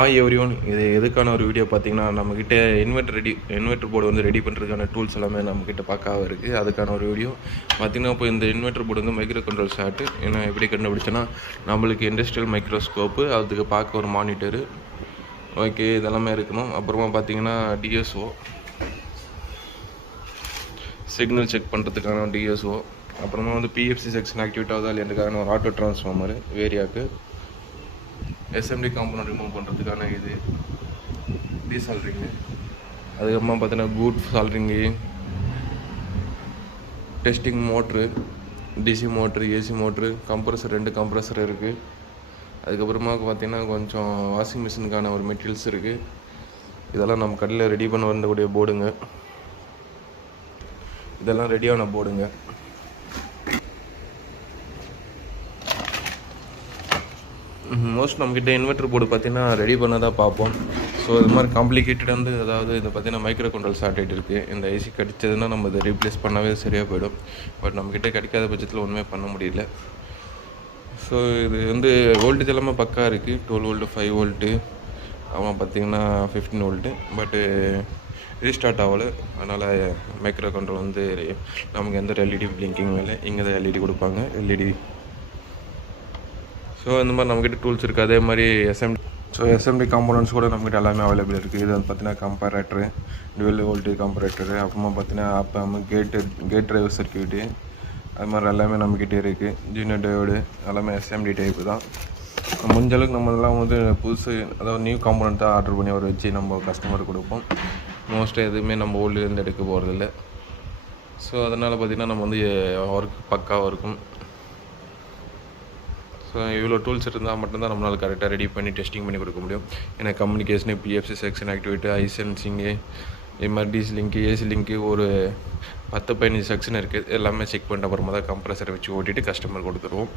Everyone, இது எதுக்கான ஒரு video பார்த்தீங்கன்னா, நம்மக்கிட்ட இன்வெர்ட்டர் போர்டு வந்து ரெடி பண்ணுறதுக்கான டூல்ஸ் எல்லாமே நம்மக்கிட்ட பக்காவாக இருக்குது. அதுக்கான ஒரு வீடியோ பார்த்தீங்கன்னா, இப்போ இந்த இன்வெர்ட்டர் போர்டு வந்து மைக்ரோ கண்ட்ரோல் ஷார்ட்டு. ஏன்னா எப்படி கண்டுபிடிச்சேன்னா, நம்மளுக்கு இண்டஸ்ட்ரியல் மைக்ரோஸ்கோப்பு, அதுக்கு பார்க்க ஒரு மானிட்டரு, ஓகே இதெல்லாமே இருக்கணும். அப்புறமா பார்த்தீங்கன்னா டிஎஸ்ஓ, சிக்னல் செக் பண்ணுறதுக்கான டிஎஸ்ஓ, அப்புறமா வந்து பிஎஃப்சி செக்ஷன் ஆக்டிவேட் ஆகுதா இல்லைன்றதுக்கான ஒரு ஆட்டோ ட்ரான்ஸ்ஃபார்மரு வேரியாக்கு, எஸ்எம்டி காம்பனண்ட் ரிமூவ் பண்ணுறதுக்கான இது டீசால்ட்ரிங்கு, அதுக்கப்புறமா பார்த்தீங்கன்னா good soldering, testing motor, DC motor, AC motor, compressor 2 compressor இருக்குது. அதுக்கப்புறமா பார்த்தீங்கன்னா கொஞ்சம் வாஷிங் மிஷினுக்கான ஒரு மெட்டீரியல்ஸ் இருக்குது. இதெல்லாம் நம்ம கடையில் ரெடி பண்ண வரக்கூடிய போர்டுங்க. இதெல்லாம் ரெடியான போர்டுங்க. மோஸ்ட் நம்மக்கிட்ட இன்வெர்ட்டர் போர்டு பார்த்தீங்கன்னா ரெடி பண்ண தான் பார்ப்போம். ஸோ இது மாதிரி காம்ப்ளிகேட்டட் வந்து அதாவது இது பார்த்தீங்கன்னா மைக்ரோ கண்ட்ரோல் ஷார்ட்டேஜ் இருக்குது. இந்த ஐசி கிடைச்சதுன்னா நம்ம இதை ரீப்ளேஸ் பண்ணவே சரியாக போயிடும். பட் நம்மக்கிட்ட கிடைக்காத பட்சத்தில் ஒன்றுமே பண்ண முடியல. ஸோ இது வந்து வோல்டேஜ் எல்லாமே பக்கா இருக்குது. 12 வோல்ட்டு, 5 வோல்ட்டு, அவன் பார்த்தீங்கன்னா 15 வோல்ட்டு. பட்டு ரீஸ்டார்ட் ஆகலை. அதனால் மைக்ரோ கண்ட்ரோல் வந்து நமக்கு எந்த எல்இடி பிளிங்கிங் இல்லை. இங்கே தான் எல்இடி கொடுப்பாங்க, எல்இடி. ஸோ இந்த மாதிரி நம்மக்கிட்ட டூல்ஸ் இருக்குது. அதே மாதிரி எஸ்எம்டி காம்போனன்ட்ஸ் கூட நம்மக்கிட்ட எல்லாமே அவைலபிள் இருக்குது. இது வந்து பார்த்தீங்கன்னா கம்பரேட்டரு, 12 வோல்ட்டு கம்பரேட்டரு, அப்புறமா பார்த்தீங்கன்னா அப்போ கேட் டிரைவர் சர்க்யூட்டு, அது மாதிரி எல்லாமே நம்மக்கிட்டே இருக்குது. ஜூனியர் டயோடு எல்லாமே எஸ்எம்டி டைப்பு தான். முடிஞ்சளவுக்கு நம்மளெல்லாம் வந்து புதுசு, அதாவது நியூ காம்போனண்ட் தான் ஆர்டர் பண்ணி வச்சு நம்ம கஸ்டமருக்கு கொடுப்போம். மோஸ்ட்டாக எதுவுமே நம்ம ஓல்டுலேருந்து எடுக்க போகிறதில்ல. ஸோ அதனால் பார்த்திங்கன்னா நம்ம வந்து ஒர்க் பக்காவாக இருக்கும். ஸோ இவ்வளோ டூல்ஸ் இருந்தால் மட்டும்தான் நம்மளால் கரெக்டாக ரெடி பண்ணி டெஸ்டிங் பண்ணி கொடுக்க முடியும். ஏன்னா கம்யூனிகேஷனு, பிஎஃப்சி செக்ஷன் ஆக்டிவேட்டு, ஐ சென்சிங்கு, இது மாதிரி டிசி லிங்க்கு, ஏசி லிங்க்கு, ஒரு 10-15 செக்ஷன் இருக்குது. எல்லாமே செக் பண்ணிட்டு அப்புறமா தான் கம்ப்ரஸரை வச்சு ஓட்டிட்டு கஸ்டமர் கொடுத்துருவோம்.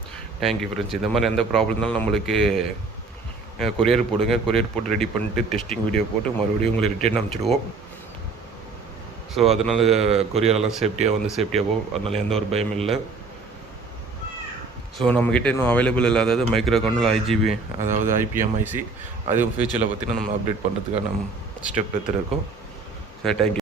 Thank you friends. இந்த மாதிரி எந்த ப்ராப்ளம் இருந்தாலும் நம்மளுக்கு கொரியர் போடுங்க. கொரியர் போட்டு ரெடி பண்ணிட்டு டெஸ்டிங் வீடியோ போட்டு மறுபடியும் உங்களுக்கு ரிட்டர்ன் அனுப்பிச்சிடுவோம். ஸோ அதனால் கொரியரெல்லாம் சேஃப்டியாக போகும். அதனால் எந்த ஒரு பயமும் இல்லை. ஸோ நம்மக்கிட்ட இன்னும் அவைலபிள் இல்லாதது மைக்ரோ கண்ட்ரோல் ஐஜிபி, அதாவது ஐபிஎம் ஐசி. அதுவும் ஃபியூச்சரில் பார்த்திங்கன்னா நம்ம அப்டேட் பண்ணுறதுக்கான ஸ்டெப் எடுத்துகிட்டு இருக்கோம். Sir thank you.